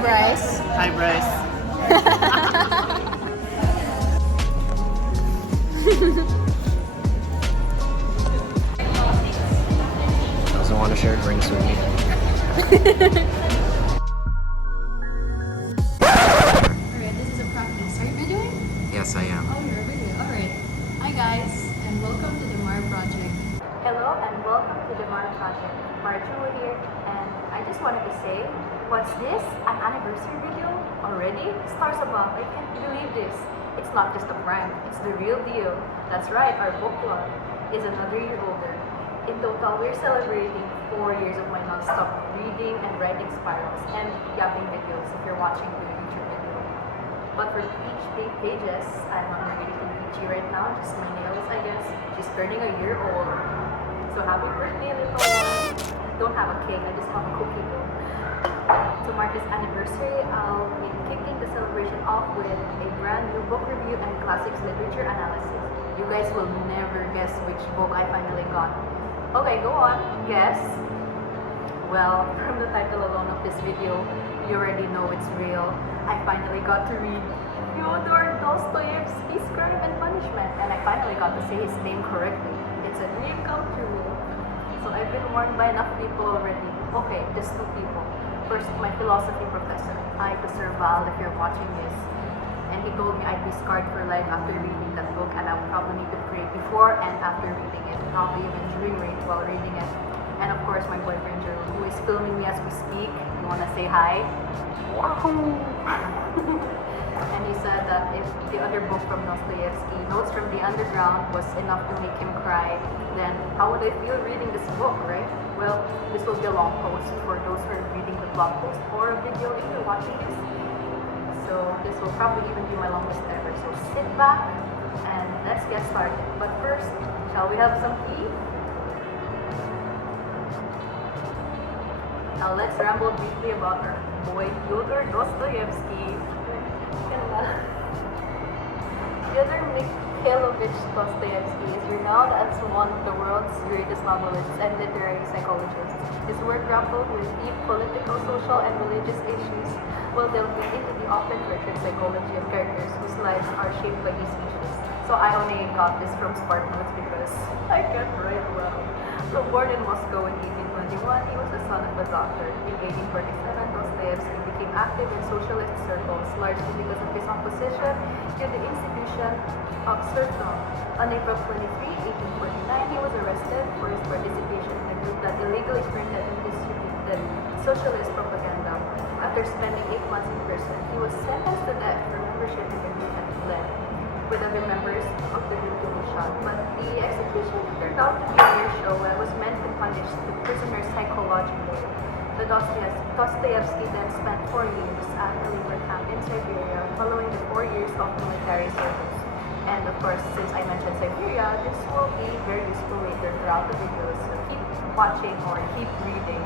Bryce. Hi, Bryce. Doesn't want to share drinks with me. Alright, this is a practice. Are you videoing? Yes, I am. Oh, you're a video. Alright. Hi guys, and welcome to the Mar Project. Hello and welcome to the Mar Project. Marju here, and I just wanted to say, what's this? An anniversary video? Already? Stars above, I can't believe this. It's not just a prank, it's the real deal. That's right, our book club is another year older. In total, we're celebrating 4 years of my non-stop reading and writing spirals and yapping videos if you're watching the YouTube video. But for each pages, I'm not really too peachy right now, just my nails, I guess. She's turning a year old. So happy birthday, little one. Don't have a cake, I just have a cookie though. To mark this anniversary, I'll be kicking the celebration off with a brand new book review and classics literature analysis. You guys will never guess which book I finally got. Okay, go on, guess. Well, from the title alone of this video, you already know it's real. I finally got to read Fyodor Dostoyevsky's Crime and Punishment, and I finally got to say his name correctly. It's a dream come true. So I've been warned by enough people already. Okay, just 2 people. First, my philosophy professor, Professor Val, if you're watching this. And he told me I'd be scarred for life after reading that book, and I would probably need to pray before and after reading it, probably even during while reading it. And of course, my boyfriend Jerome, who is filming me as we speak. You wanna say hi? Wow! And he said that if the other book from Dostoyevsky, Notes from the Underground, was enough to make him cry, then how would I feel reading this book, right? Well, this will be a long post for those who are reading the blog post or a video if you're watching this. So this will probably even be my longest ever. So sit back and let's get started. But first, shall we have some tea? Now let's ramble briefly about our boy Fyodor Dostoyevsky. Fyodor Mikhailovich Dostoyevsky is renowned as one of the world's greatest novelists and literary psychologists. His work grappled with deep political, social, and religious issues while delving into the often tortured psychology of characters whose lives are shaped by these issues. So I only got this from Spark Notes because I can't write well. So born in Moscow in 1821, he was the son of a doctor. In 1847, Dostoyevsky became active in socialist circles, largely because of his opposition to the institution of serfdom. On April 23, 1849, he was arrested for his participation in a group that illegally printed and distributed socialist propaganda. After spending 8 months in prison, he was sentenced to death for membership in the group and fled, with other members of the group to be shot. But the execution turned out to be a mere show and was meant to punish the prisoners psychologically. So Dostoyevsky then spent 4 years at a labor camp in Siberia following the 4 years of military service. And of course, since I mentioned Siberia, this will be very useful later throughout the video, so keep watching or keep reading.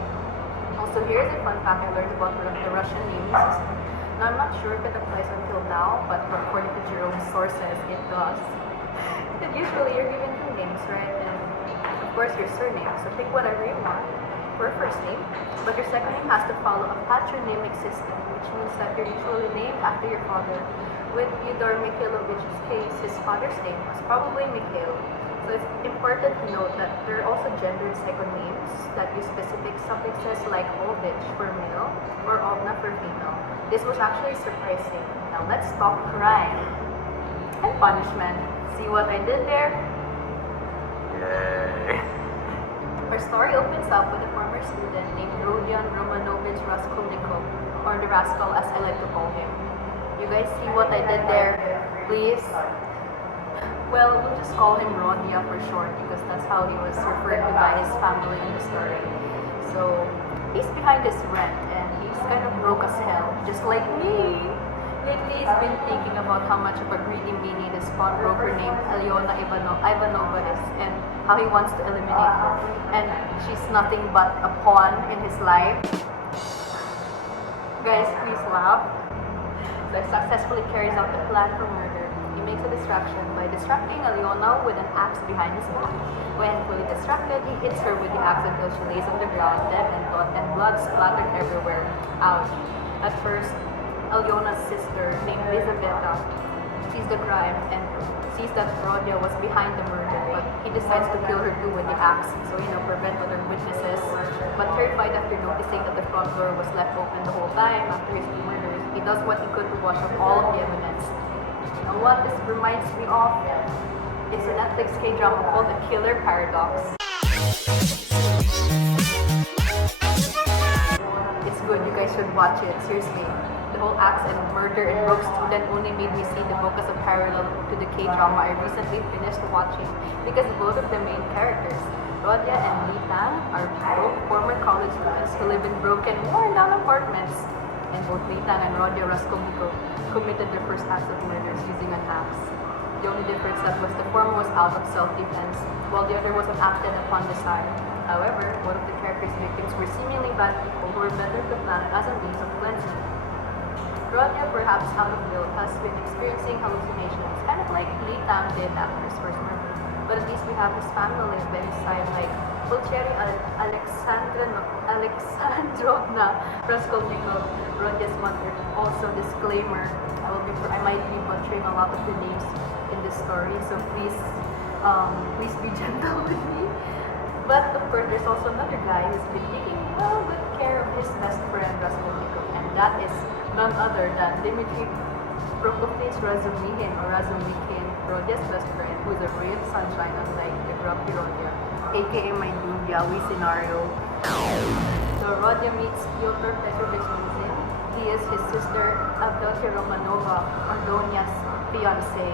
Also, here's a fun fact I learned about the Russian naming system. Now, I'm not sure if it applies until now, but according to Jerome's sources, it does. And usually, you're given 2 names, right? And of course, your surname. So pick whatever you want for a first name, but your second name has to follow a patronymic system, which means that you're usually named after your father. With Fyodor Mikhailovich's case, his father's name was probably Mikhail. So it's important to note that there are also gendered second names that use specific suffixes like Oldich for male or Ovna for female. This was actually surprising. Now let's talk crime and punishment. See what I did there? Yay. Our story opens up with a former student named Rodion Raskolnikov, or the Rascal as I like to call him. You guys see what I did there? Please? Well, we'll just call him Rodia for short because that's how he was referred to by his family in the story. So, he's behind his rent and he's kind of broke as hell, just like me. Lately, he's been thinking about how much of a greedy meanie this pawnbroker named Alyona Ivanovna is and how he wants to eliminate her. And she's nothing but a pawn in his life. Guys, please laugh. So he successfully carries out the plan for murder. He makes a distraction by distracting Alyona with an axe behind his back. When fully distracted, he hits her with the axe until she lays on the ground, dead and blood splattered everywhere. Ouch. At first, Alyona's sister, named Elizaveta, sees the crime and sees that Rodion was behind the murder, but he decides to kill her too with the axe, so prevent other witnesses. But terrified after noticing that the front door was left open the whole time after his two murders, he does what he could to wash up all of the evidence. And what this reminds me of is a Netflix K-drama called The Killer Paradox. It's good, you guys should watch it, seriously. The whole axe and murder and rogue student only made me see the book as a parallel to the K-drama I recently finished watching, because both of the main characters, Rodion and Lita, are both former college students who live in broken, worn-down apartments. And both Lita and Rodion Raskolnikov committed their first acts of murders using an axe. The only difference that was the former was out of self-defense, while the other was an acted upon desire. However, both of the characters' victims were seemingly bad people who were better to plan as a means of cleansing. Rodion, perhaps out of will, has been experiencing hallucinations, kind of like Lita did after his first murder. But at least we have his family by his side, like Pulcheri Alexandrovna Raskolnikov, Rodion's mother. Also, disclaimer, I might be butchering a lot of the names in this story, so please be gentle with me. But of course, there's also another guy who's been taking good care of his best friend Raskolnikov, and that is none other than Dmitry Prokofyevich Razumikhin, Rodion's best friend, who's a ray of sunshine unlike the grumpy Rodion, aka my new yaoi scenario. So Rodion meets Fyodor Petrovich Luzin. He is his sister Avdotya Romanova, or Donya's fiancé.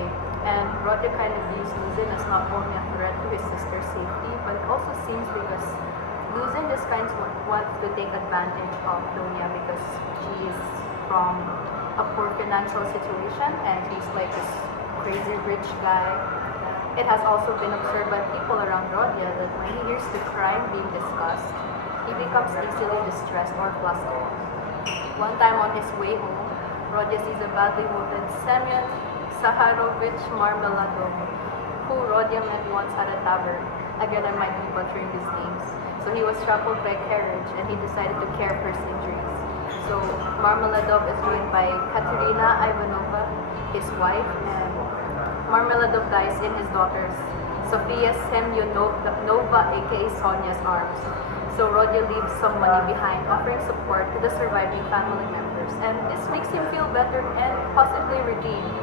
And Rodion kind of views Luzin as not only a threat to his sister's safety, but it also seems because Luzin just kind of wants to take advantage of Donya because she is from a poor financial situation and he's like this crazy rich guy. It has also been observed by people around Rodion that when he hears the crime being discussed, he becomes easily distressed or flustered. One time on his way home, Rodion sees a badly wounded Semyon Saharovich Marmeladov, who Rodion met once at a tavern. Again, I might be butchering these names. So he was trampled by carriage and he decided to care for his injuries. So Marmeladov is joined by Katerina Ivanovna, his wife, and Marmeladov dies in his daughter's Sofia Semyonovna, aka Sonya's arms. So Rodion leaves some money behind, offering support to the surviving family members, and this makes him feel better and possibly redeemed.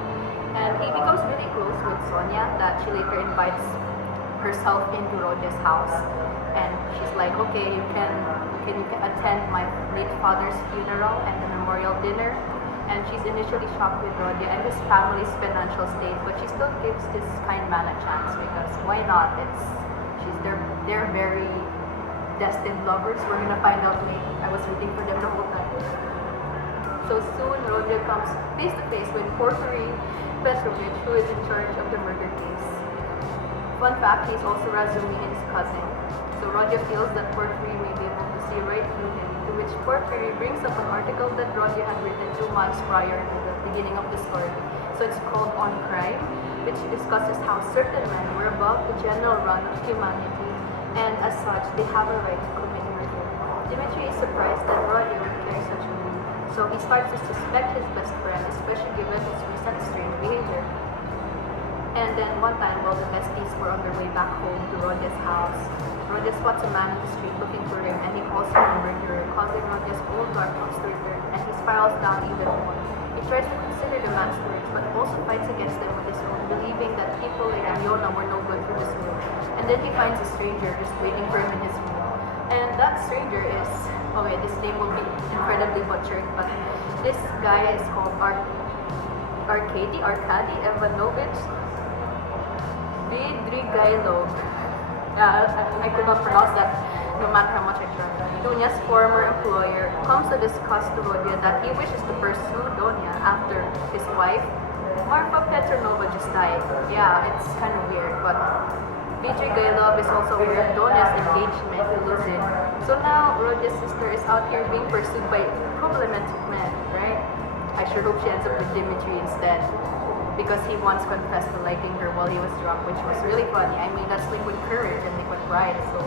And he becomes really close with Sonya, that she later invites herself into Rodion's house, and she's like, okay, you can attend my late father's funeral and the memorial dinner. And she's initially shocked with Rodion and his family's financial state, but she still gives this kind man a chance because why not? They're very destined lovers. We're gonna find out later. I was rooting for them the whole time. So soon Rodion comes face to face with Porfiry Petrovich, who is in charge of the murder case. Fun fact, he's also Razumikhin's cousin. So Rodion feels that Porfiry may be able to see right through him, to which Porfiry brings up an article that Rodion had written 2 months prior to the beginning of the story. So it's called On Crime, which discusses how certain men were above the general run of humanity, and as such, they have a right to commit murder. Dmitry is surprised that Rodion would carry such a view, so he starts to suspect his best friend, especially given his recent strange behavior. And then one time, while the besties were on their way back home to Rodion's house, Rodion spots a man in the street looking for him, and he calls him a murderer, causing Rodion's old dark thoughts to return, and he spirals down even more. He tries to consider the man's words, but also fights against them with his own, believing that people like Alyona were no good for this world. And then he finds a stranger just waiting for him in his room. And that stranger is, this name will be incredibly butchered, but this guy is called Arkady Ivanovich Vidrigailov. I could not pronounce that no matter how much I tried. Donya's former employer comes to discuss to Rodion that he wishes to pursue Donya after his wife, Marfa Petronova, just died. Yeah, it's kind of weird, but Vidrigailov is also aware of Donya's engagement to Luzin. So now Rodion's sister is out here being pursued by problematic men, right? I sure hope she ends up with Dmitry instead, because he once confessed to liking her while he was drunk, which was really funny. I mean, that's liquid courage and liquid pride. So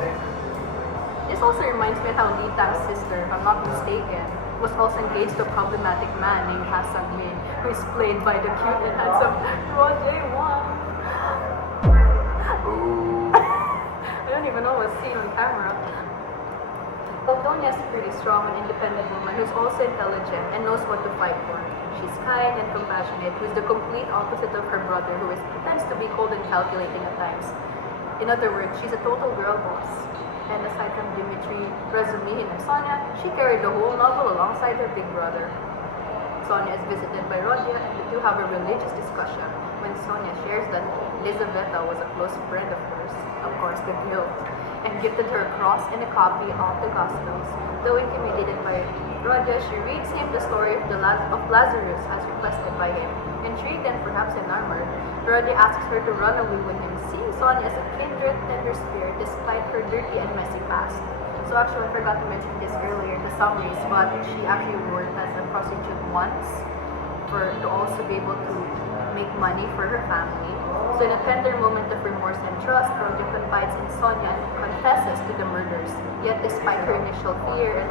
this also reminds me of how Lita's sister, if I'm not mistaken, was also engaged to a problematic man named Hassan Min, who is played by the cute and handsome Rodion. I don't even know what's seen on camera. Donya is a pretty strong and independent woman who's also intelligent and knows what to fight for. She's kind and compassionate, who's the complete opposite of her brother, who tends to be cold and calculating at times. In other words, she's a total girl boss. And aside from Dmitri, Razumihin, and Sonia, she carried the whole novel alongside her big brother. Sonia is visited by Rodia, and the two have a religious discussion when Sonia shares that Elizaveta was a close friend of hers, of course the guilt, and gifted her a cross and a copy of the Gospels. Though intimidated by Rodia, she reads him the story of Lazarus as requested by him. Intrigued and perhaps enamored, Rodia asks her to run away with him, seeing Sonia as a kindred tender spirit despite her dirty and messy past. So actually, I forgot to mention this earlier, the summaries, but she actually worked as a prostitute once to also be able to make money for her family. So in a tender moment of remorse and trust, Rodia confides in Sonia and confesses to the murders. Yet despite her initial fear,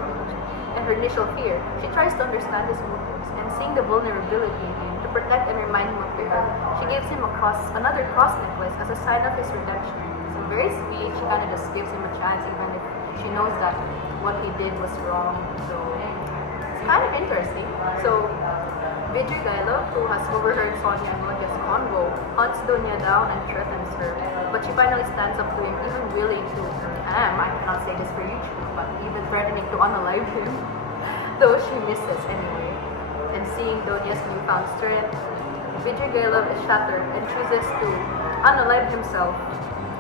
she tries to understand his motives, and seeing the vulnerability in him, to protect and remind him of her, she gives him another cross necklace as a sign of his redemption. So very sweet, she kind of just gives him a chance even if she knows that what he did was wrong. So it's kind of interesting. So Vidrigailov, who has overheard Sonia and Rodia's convo, hunts Donya down and threatens her. But she finally stands up to him, even willing to, I cannot say this for YouTube, but even threatening to unalive him, though she misses anyway. And seeing Donya's newfound strength, Vidrigailov is shattered and chooses to unalive himself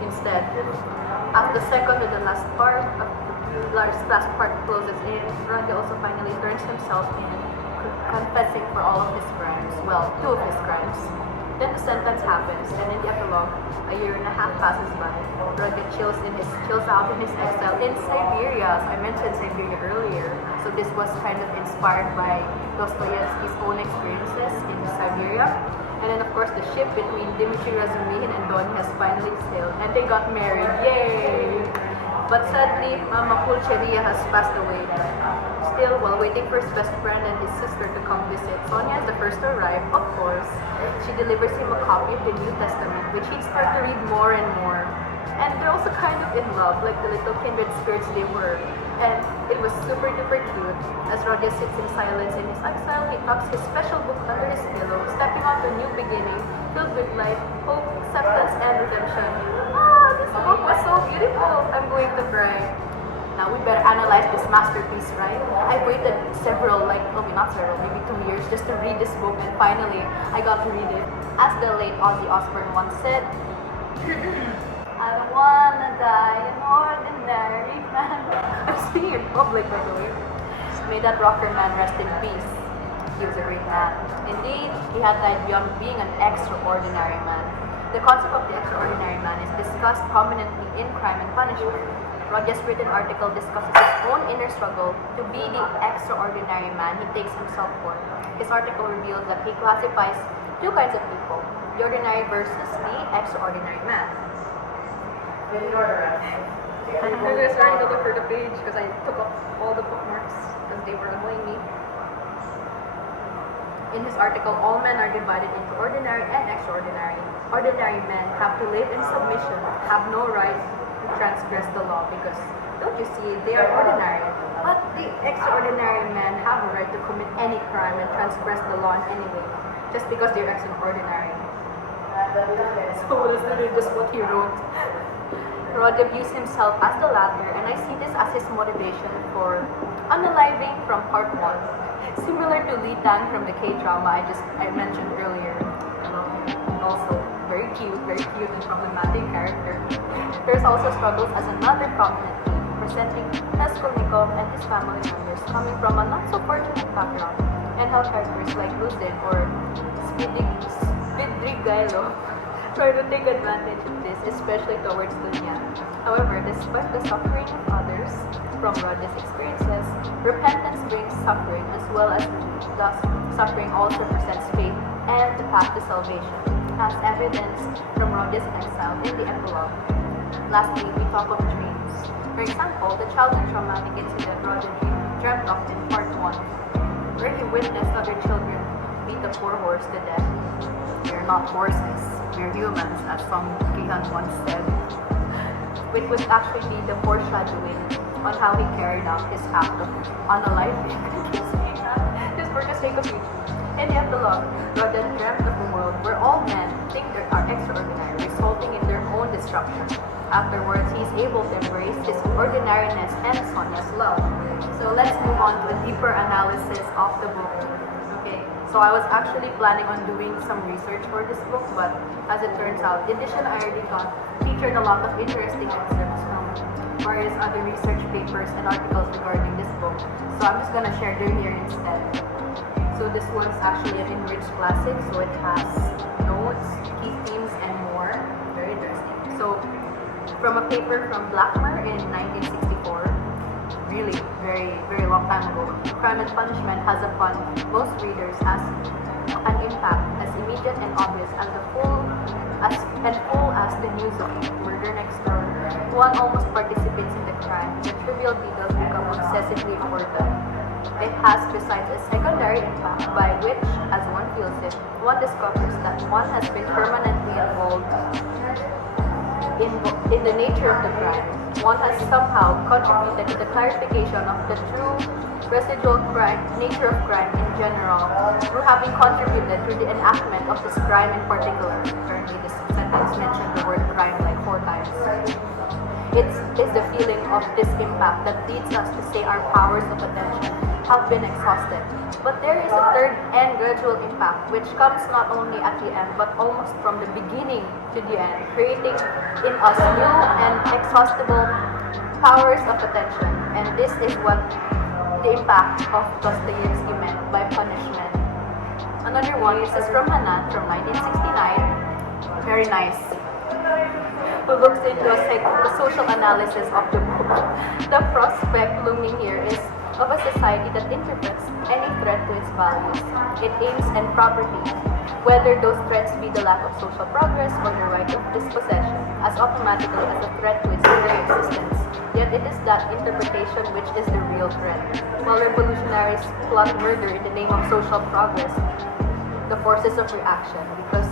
instead. As the second to the last part closes in, Rodia also finally turns himself in, confessing for all of his crimes. Well, 2 of his crimes. Then the sentence happens, and in the epilogue, a year and a half passes by. Rodia chills out in his exile in Siberia. As I mentioned Siberia earlier. So this was kind of inspired by Dostoyevsky's own experiences in Siberia. And then of course the ship between Dmitri Razumihin and Donya has finally sailed, and they got married. Yay! But sadly, Mama Pulcheria has passed away. Still, while waiting for his best friend and his sister to come visit, Sonia is the first to arrive, of course. She delivers him a copy of the New Testament, which he'd start to read more and more. And they're also kind of in love, like the little kindred spirits they were. And it was super duper cute. As Rodia sits in silence in his exile, he tucks his special book under his pillow, stepping on to a new beginning, filled with life, hope, acceptance, and redemption. This book was so beautiful. I'm going to cry. Now we better analyze this masterpiece, right? I waited maybe 2 years just to read this book, and finally I got to read it. As the late Ozzy Osbourne once said, I don't wanna die an ordinary man. I'm speaking in public, by the way. May that rocker man rest in peace. He was a great man. Indeed, he had died beyond being an extraordinary man. The concept of the extraordinary man is discussed prominently in Crime and Punishment. Rodia's written article discusses his own inner struggle to be the extraordinary man he takes himself for. His article reveals that he classifies 2 kinds of people, the ordinary versus the extraordinary man. I'm just trying to look for the page because I took off all the bookmarks because they were annoying me. In his article, all men are divided into ordinary and extraordinary. Ordinary men have to live in submission, have no right to transgress the law because, don't you see, they are ordinary. But the extraordinary men have a right to commit any crime and transgress the law in any way, just because they're extraordinary. So that's literally just what he wrote. Rodia views himself as the latter, and I see this as his motivation for unaliving from part 1. Similar to Lee Tang from the K-drama I mentioned earlier. Also, very cute and problematic character. There's also struggles as another prominent lead, presenting Raskolnikov and his family members coming from a not-so-fortunate background, and how characters like Luzin or Vidrigailov try to take advantage of this, especially towards Dunya. However, despite the suffering of others from Rodia's experiences, repentance brings suffering as well as relief. Thus, suffering also presents faith and the path to salvation, as evidenced from Rodia's exile in the epilogue. Lastly, we talk of dreams. For example, the childhood traumatic incident Rodion dreamt of in part 1, where he witnessed other children beat a poor horse to death. We're not horses, we're humans, as Song Kihan once said. Which would actually be the foreshadowing on how he carried out his act of unaliving. Just for the sake of it. In the epilogue, Rodion dreamt of a world where all men think they are extraordinary, resulting in their own destruction. Afterwards, he is able to embrace his ordinariness and Sonia's love. So let's move on to a deeper analysis of the book. Okay, so I was actually planning on doing some research for this book, but as it turns out, the edition I already got featured a lot of interesting excerpts from various other research papers and articles regarding this book. So I'm just gonna share them here instead. So this one's actually an enriched classic, so it has notes, key themes, and more. Very interesting. So from a paper from Blackmer in 1964, really very long time ago, Crime and Punishment has upon most readers as an impact as immediate and obvious and full as the news of murder next door. One almost participates in the crime. The trivial details become obsessively important. It has besides a secondary impact by which, as one feels it, one discovers that one has been permanently involved in the nature of the crime. One has somehow contributed to the clarification of the true residual crime, nature of crime in general, through having contributed to the enactment of this crime in particular. Currently, this sentence mentioned the word crime like 4 times. It's the feeling of this impact that leads us to say our powers of attention have been exhausted. But there is a third and gradual impact which comes not only at the end but almost from the beginning to the end, creating in us new and exhaustible powers of attention. And this is what the impact of Dostoyevsky meant by punishment. Another one, this is from Hanan from 1969. Very nice. Who looks into the social analysis of the book. The prospect looming here is of a society that interprets any threat to its values, its aims and property, whether those threats be the lack of social progress or the right of dispossession, as automatically as a threat to its very existence. Yet it is that interpretation which is the real threat. While revolutionaries plot murder in the name of social progress, the forces of reaction, because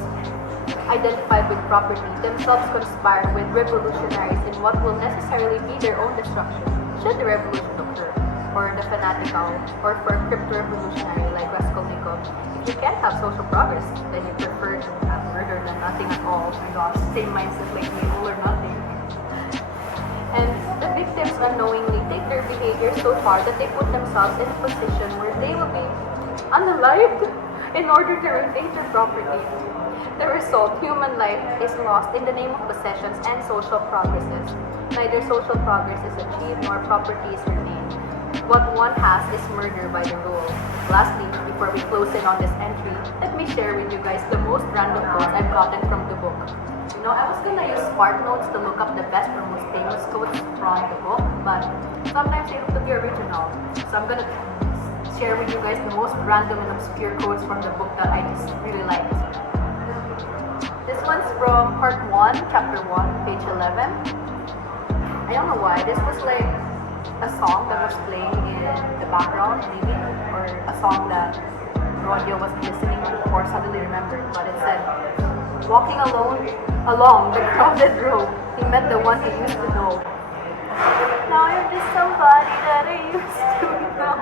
identified with property, themselves conspire with revolutionaries in what will necessarily be their own destruction, should the revolution occur, or the fanatical, or for crypto-revolutionary like Raskolnikov. If you can't have social progress, then you prefer to have murder than nothing at all. Oh my gosh, same mindset like me, all or nothing. And the victims unknowingly take their behavior so far that they put themselves in a position where they will be unalived in order to retain their property. The result, human life is lost in the name of possessions and social progresses. Neither social progress is achieved nor property is retained. What one has is murder by the rule. Lastly, before we close in on this entry, let me share with you guys the most random quotes I've gotten from the book. You know, I was gonna use Spark Notes to look up the best or most famous quotes from the book, but sometimes they look at the original. So I'm gonna share with you guys the most random and obscure quotes from the book that I just really liked. This one's from part 1, chapter 1, page 11. I don't know why, this was like a song that was playing in the background, maybe, or a song that Rodion was listening to or suddenly remembered, but it said, walking along the crowded road, he met the one he used to know. Now you're just somebody that I used to know.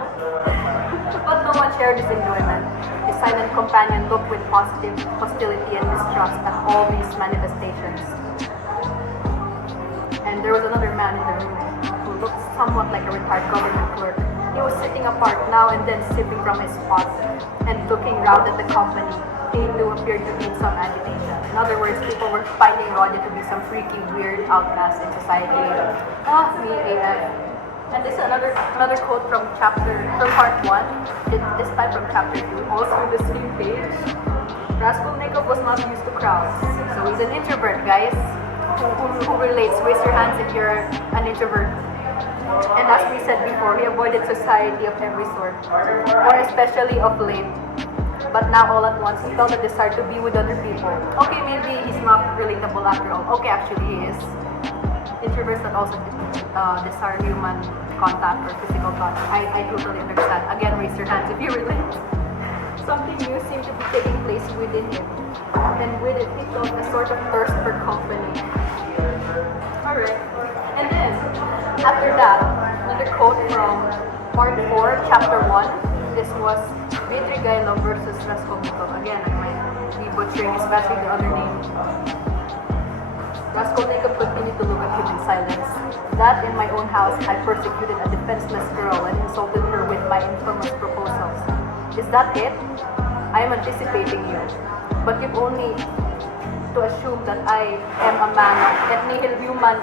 But no one shared his enjoyment. His silent companion looked with positive hostility and mistrust at all these manifestations. And there was another man in the room who looked somewhat like a retired government clerk. He was sitting apart now and then sipping from his pot and looking round at the company. He too appeared to be in some agitation. In other words, people were finding Rodion to be some freaky, weird outcast in society. Me AF. And this is another quote from part 1, this time from chapter 2, also the same page. Raskolnikov was not used to crowds, so he's an introvert, guys. Who relates? Raise your hands if you're an introvert. And as we said before, he avoided society of every sort, more especially of late. But now all at once, he felt a desire to be with other people. Okay, maybe he's not relatable after all. Okay, actually he is. Introverts that also desire human contact or physical contact. I totally understand. Again, raise your hands if you relate. Something new seemed to be taking place within him, and with it, he felt a sort of thirst for company. Alright. And then, after that, another quote from part 4, chapter 1. This was Vidrigailov versus Raskolnikov. Again, I might be butchering, especially the other name. Raskolnikov continued to look at him in silence. That in my own house I persecuted a defenseless girl and insulted her with my infamous proposals. Is that it? I am anticipating you. But you've only to assume that I am a man et nihil human.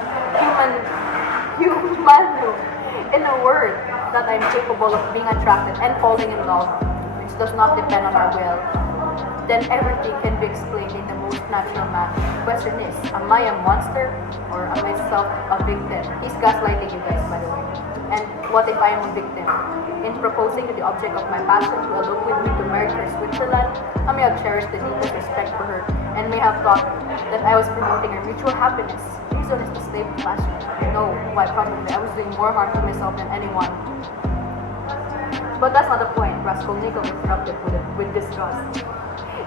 In a word, that I am capable of being attracted and falling in love, which does not depend on our will. Then everything can be explained in the most natural manner. The question is, am I a monster or am I self a victim? He's gaslighting you guys, by the way. And what if I am a victim? In proposing to the object of my passion to elope with me to marry her Switzerland, I may have cherished the deepest respect for her and may have thought that I was promoting our mutual happiness. Reason is the slave of passion. No, quite probably I was doing more harm to myself than anyone. But that's not the point. Raskolnikov interrupted with disgust.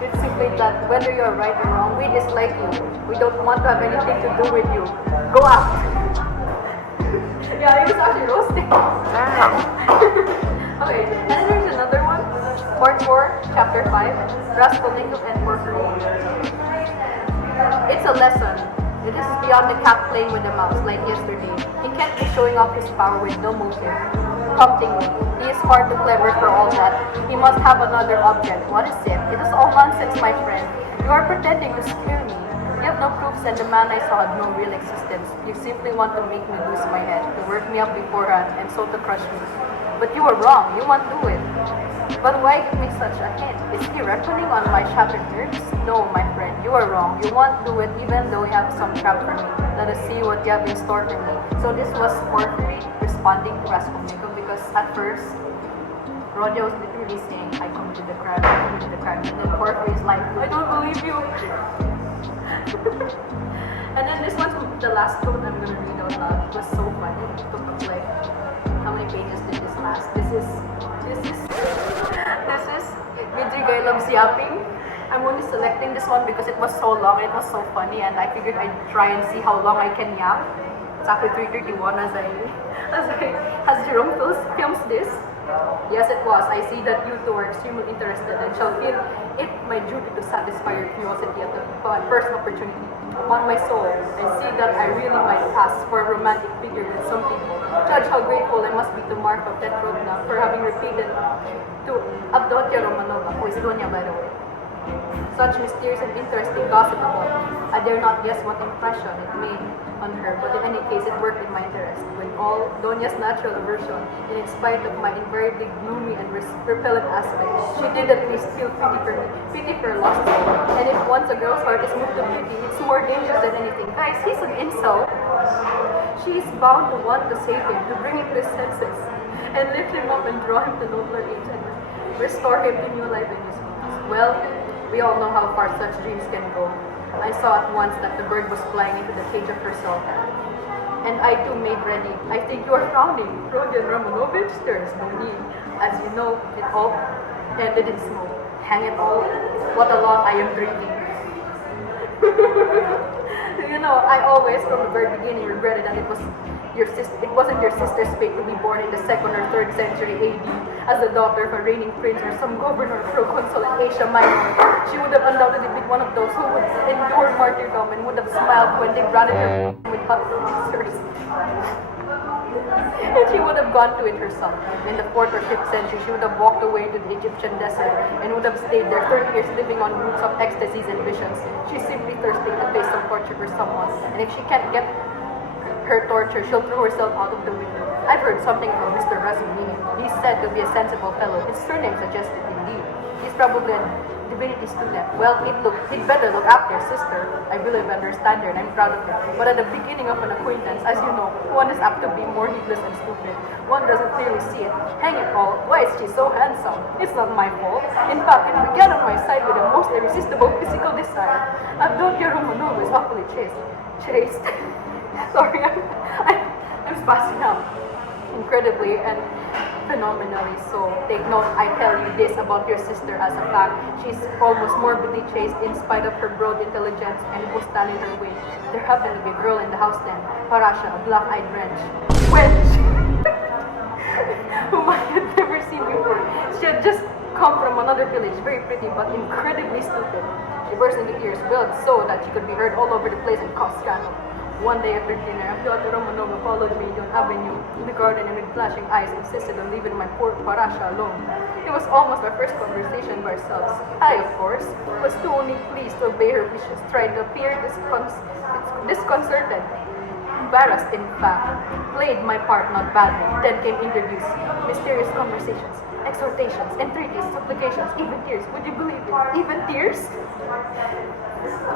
It's simply that whether you're right or wrong, we dislike you. We don't want to have anything to do with you. Go out! Yeah, he was actually roasting. Okay, and then there's another one. Part 4, Chapter 5, Raskolnikov and Porfiry. It's a lesson. This is beyond the cat playing with the mouse like yesterday. He can't be showing off his power with no motive. Prompting me. He is far too clever for all that. He must have another object. What is it? It is all nonsense, my friend. You are pretending to scare me. You have no proofs and the man I saw had no real existence. You simply want to make me lose my head, to work me up beforehand, and so to crush me. But you are wrong. You won't do it. But why give me such a hint? Is he reckoning on my shattered nerves? No, my friend. You are wrong. You won't do it even though you have some trap for me. Let us see what you have in store for me. So this was Porfiry responding to Raskolnikov. Because at first, Rodion was literally saying, I committed the crime, and then Porfiry is like, I don't believe you. And then this one's the last quote I'm going to read out loud. It was so funny. It took up like, how many pages did this last? This is Vidrigailov's yapping. I'm only selecting this one because it was so long and it was so funny, and I figured I'd try and see how long I can yap. It's actually 3:31 as Jerome films this. Yes, it was. I see that you two are extremely interested and shall feel it my duty to satisfy your curiosity at the first opportunity. Upon my soul, I see that I really might pass for a romantic figure with some people. Judge how grateful I must be to Marfa Petrovna for having repeated to Avdotia Romanova, who is Donya, by the way, such mysterious and interesting gossip about me. I dare not guess what impression it made on her, but in any case it worked in my interest. With all Donya's natural aversion, and in spite of my invariably gloomy and repellent aspect, she did at least feel pity for a lost soul. And if once a girl's heart is moved to pity, it's more dangerous than anything. Guys, he's an insult. She is bound to want to save him, to bring him to his senses, and lift him up and draw him to nobler age and restore him to new life in his homes. Well, we all know how far such dreams can go. I saw at once that the bird was flying into the cage of herself, and I too made ready. I think you are frowning, Rodion Raskolnikov. There is no need. As you know, it all ended in smoke. Hang it all, what a lot I am drinking. You know, I always, from the very beginning, regretted that it wasn't your sister's fate to be born in the 2nd or 3rd century AD as the daughter of a reigning prince or some governor or proconsul in Asia Minor. She would have undoubtedly been one of those who would endure martyrdom and would have smiled when they branded her with hot pincers. And she would have gone to it herself. In the 4th or 5th century, she would have walked away to the Egyptian desert and would have stayed there 30 years living on roots of ecstasies and visions. She's simply thirsting to face some torture for someone, and if she can't get her torture, she'll throw herself out of the window. I've heard something from Mr. Raskolnikov. He's said to be a sensible fellow. His surname suggests it indeed. He's probably a divinity student. Well, he'd better look after his sister. I really understand her and I'm proud of her. But at the beginning of an acquaintance, as you know, one is apt to be more heedless and stupid. One doesn't clearly see it. Hang it all, why is she so handsome? It's not my fault. In fact, it began on my side with a most irresistible physical desire. Avdotia Romanova is awfully chaste. Sorry, I'm incredibly and phenomenally so. Take note, I tell you this about your sister as a fact. She's almost morbidly chaste in spite of her broad intelligence and hostility her way. There happened to be a girl in the house then, Parasha, a black-eyed wench, whom I had never seen before. She had just come from another village, very pretty but incredibly stupid. She burst into tears, wailed so that she could be heard all over the place and caused scandal. One day after dinner, Fyodor Mikhailovich followed me down avenue in the garden and with flashing eyes insisted on leaving my poor Parasha alone. It was almost our first conversation by ourselves. I, of course, was too only pleased to obey her wishes, trying to appear disconcerted. Embarrassed, in fact, played my part not badly. Then came interviews, mysterious conversations, exhortations, entreaties, supplications, even tears. Would you believe it? Even tears?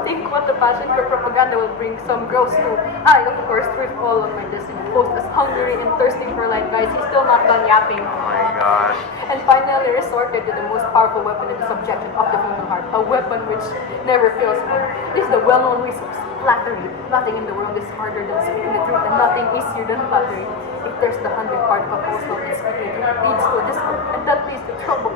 Think what the passion for propaganda will bring some girls to. I, of course, threw all of my destiny. Both as hungry and thirsting for life, guys. He's still not done yapping. Oh my gosh. And finally resorted to the most powerful weapon in the subjection of the human heart. A weapon which never fails one. This is the well-known resource, flattery. Nothing in the world is harder than speaking the truth, and nothing easier than flattery. If there's the 100th part of a postal, it's speaking the truth leads to a discord, and that leads to trouble.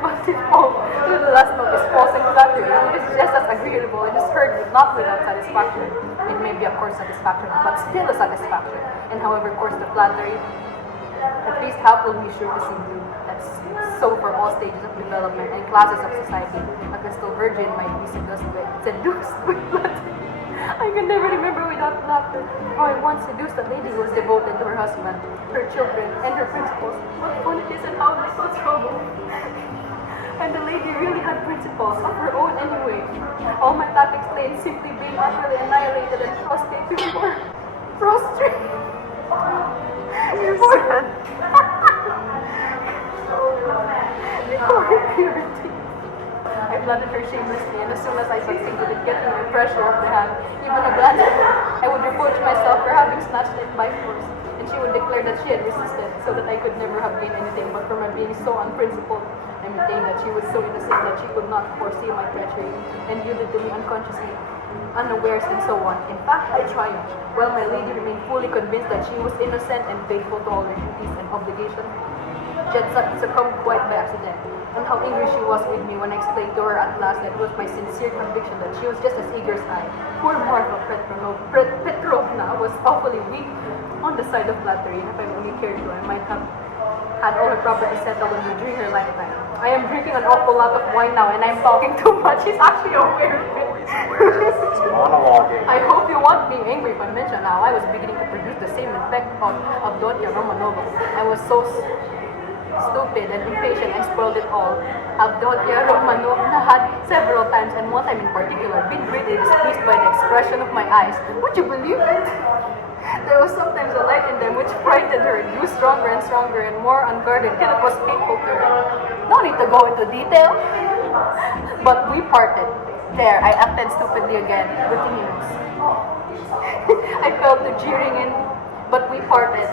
But if all the last note is false and flattery, it's just as agreeable and is heard not without satisfaction. It may be, of course, satisfaction, but still a satisfaction. And however coarse the flattery, at least half will be sure to see through. That's so for all stages of development and classes of society. A crystal virgin might be seduced with flattery. I can never remember without laughter how I once seduced a lady who was devoted to her husband, her children, and her principles. What fun it is and how little trouble. And the lady really had principles of her own anyway. All my tactics lay in simply being utterly annihilated and prostrate before. Prostrate? Before purity. I blunted her shamelessly, and as soon as I succeeded in getting her pressure off the hand, even a glance at her, I would reproach myself for having snatched it by force, and she would declare that she had resisted, so that I could never have gained anything but from her being so unprincipled. I maintained that she was so innocent that she could not foresee my treachery, and yielded to me unconsciously, unawares, and so on. In fact, I triumphed, while my lady remained fully convinced that she was innocent and faithful to all her duties and obligations. She had succumbed quite by accident, and how angry she was with me when I explained to her at last that it was my sincere conviction that she was just as eager as I. Poor Marfa Petrovna was awfully weak on the side of flattery, and if I only cared to, I might have had all her property settled on me during her lifetime. I am drinking an awful lot of wine now, and I'm talking too much. He's actually aware of it. It's monologuing. I hope you won't be angry if I mention how I was beginning to produce the same effect on Alyona Romanova. I was so stupid and impatient and spoiled it all. Alyona Romanovna had several times, and one time in particular, been greatly displeased by the expression of my eyes. Would you believe it? There was sometimes a light in them which frightened her and grew stronger and stronger and more unguarded till it was painful to her. No need to go into detail. But we parted. There, I acted stupidly again. Continues. I fell to jeering in, but we parted.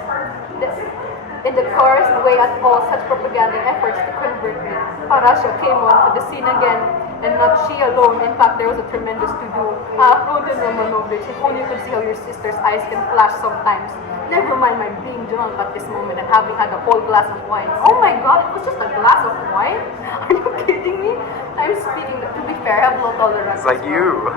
In the chorused way at all such propaganda efforts to convert me, Parasha came on to the scene again, and not she alone. In fact, there was a tremendous to-do. Rodion Raskolnikov, if only you could see how your sister's eyes can flash sometimes. Never mind my being drunk at this moment and having had a whole glass of wine. Oh my God, it was just a glass of wine? Are you kidding me? I'm speaking, to be fair, I have low tolerance. It's like you.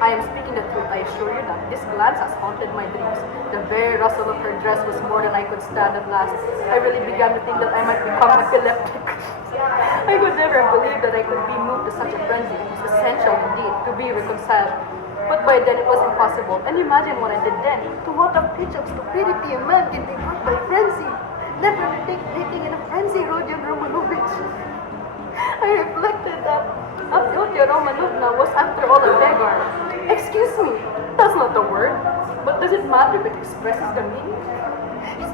I am speaking the truth, I assure you that this glance has haunted my dreams. The very rustle of her dress was more than I could stand at last. I really began to think that I might become epileptic. I could never have believed that I could be moved to such a frenzy. It was essential, indeed, to be reconciled. But by then it was impossible. And imagine what I did then. To what a pitch of stupidity a man can be brought by frenzy. Never take anything in a frenzy, Rodion Raskolnikov. I reflected that Alyona Romanovna was after all a beggar. Excuse me, that's not the word. But does it matter if it expresses the meaning? He's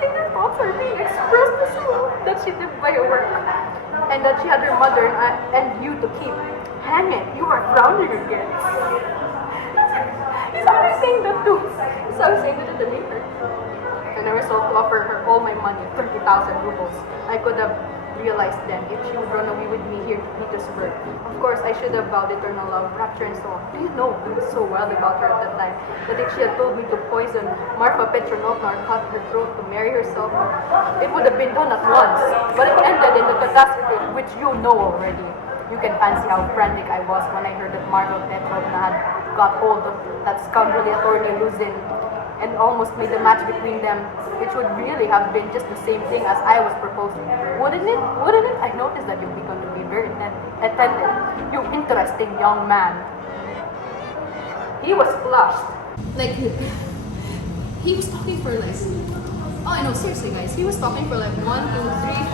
saying her thoughts are being expressed as well. That she lived by her work. And that she had her mother and you to keep. Hang it, you are frowning again. He's always saying that too. He's always saying that to the neighbor. And I resolved to offer her all my money, 30,000 rubles. I could have realized then if she would run away with me here in Petersburg. Of course, I should have vowed eternal love, rapture, and so on. Do you know, I was so wild about her at that time that if she had told me to poison Marfa Petronovna or cut her throat to marry herself, it would have been done at once. But it ended in the catastrophe, which you know already. You can fancy how frantic I was when I heard that Marfa Petrovna had got hold of that scoundrelly attorney Luzin and almost made the match between them, which would really have been just the same thing as I was proposing. Wouldn't it? Wouldn't it? I noticed that you've begun to be very attentive. You interesting young man. He was flushed. Like, he was talking for like, oh, I know, seriously guys, he was talking for like 1, 2, 3,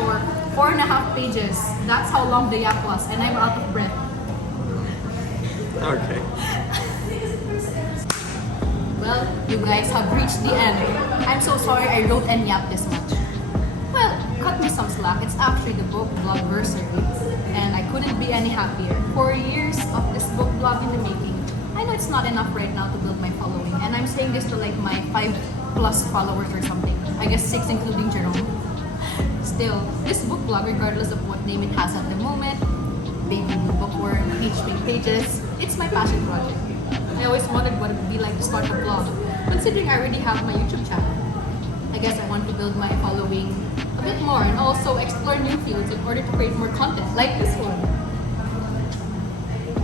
4, 4.5 pages. That's how long the yap was, and I'm out of breath. Okay. Well, you guys have reached the end. I'm so sorry I wrote and yapped this much. Well, cut me some slack. It's actually the book blogversary, and I couldn't be any happier. 4 years of this book blog in the making. I know it's not enough right now to build my following, and I'm saying this to like my 5+ followers or something. I guess 6 including Jerome. Still, this book blog, regardless of what name it has at the moment, baby bookworm, HP pages, it's my passion project. I always wondered what it would be like to start a blog, considering I already have my YouTube channel. I guess I want to build my following a bit more and also explore new fields in order to create more content like this one.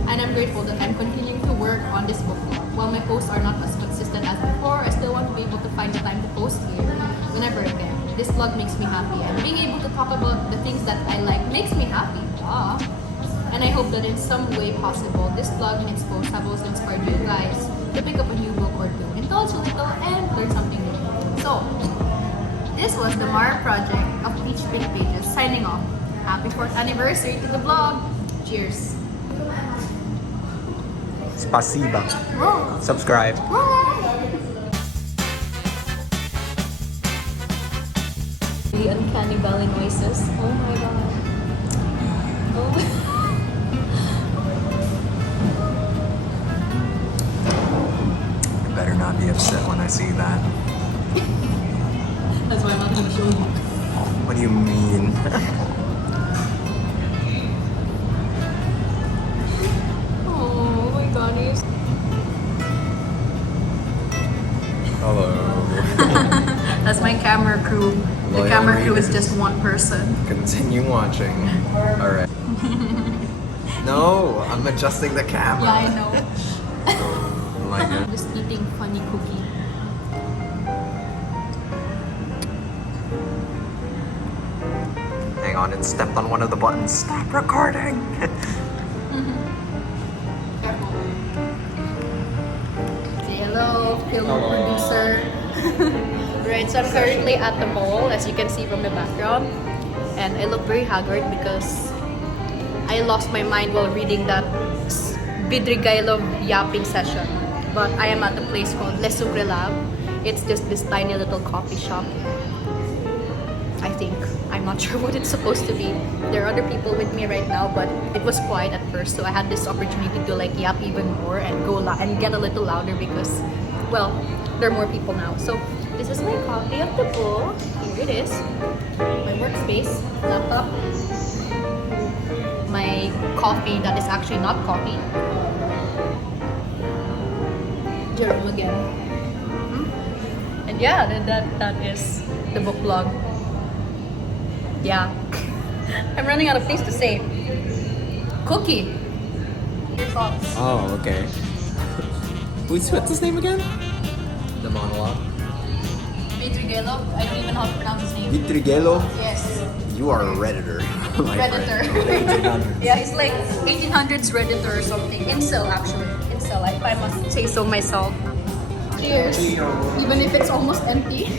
And I'm grateful that I'm continuing to work on this book blog. While my posts are not as consistent as before, I still want to be able to find the time to post here whenever I can. This blog makes me happy, and being able to talk about the things that I like makes me happy. And I hope that in some way possible, this blog and its posts have also inspired you guys to pick up a new book or two, indulge a little, and learn something new. So, this was the Mara project of Peach Pink Pages signing off. Happy 4th anniversary to the blog. Cheers. Spasiba. Whoa. Subscribe. The uncanny valley noises. Oh my god. Oh my god. Better not be upset when I see that. That's why I'm not going to show you. What do you mean? Oh my god, Hello. That's my camera crew. The Loyal camera crew is readers. just one person. Continue watching. Alright. No, I'm adjusting the camera. Yeah, I know. Oh my god. Just eating funny cookie. Hang on, it stepped on one of the buttons. Stop recording! Say hello, film Hello. producer. Right, so I'm currently at the mall, as you can see from the background. And I look very haggard because I lost my mind while reading that Vidrigailov yapping session. But I am at a place called Le Sucre Lab. It's just this tiny little coffee shop. I think. I'm not sure what it's supposed to be. There are other people with me right now, but it was quiet at first, so I had this opportunity to like yap even more and go and get a little louder because, well, there are more people now. So this is my copy of the book. Here it is. My workspace, laptop, my coffee that is actually not coffee. Jerome again. And yeah, that is the book blog. Yeah. I'm running out of things to say. Cookie. Your thoughts? Oh, okay. What's his name again? The monologue. Vidrigailov. I don't even know how to pronounce his name. Vitrigelo? Yes. You are a Redditor. my Redditor. friend. Yeah, he's like 1800s Redditor or something. Incel, actually. Incel, if I must say so myself. Cheers. Even if it's almost empty.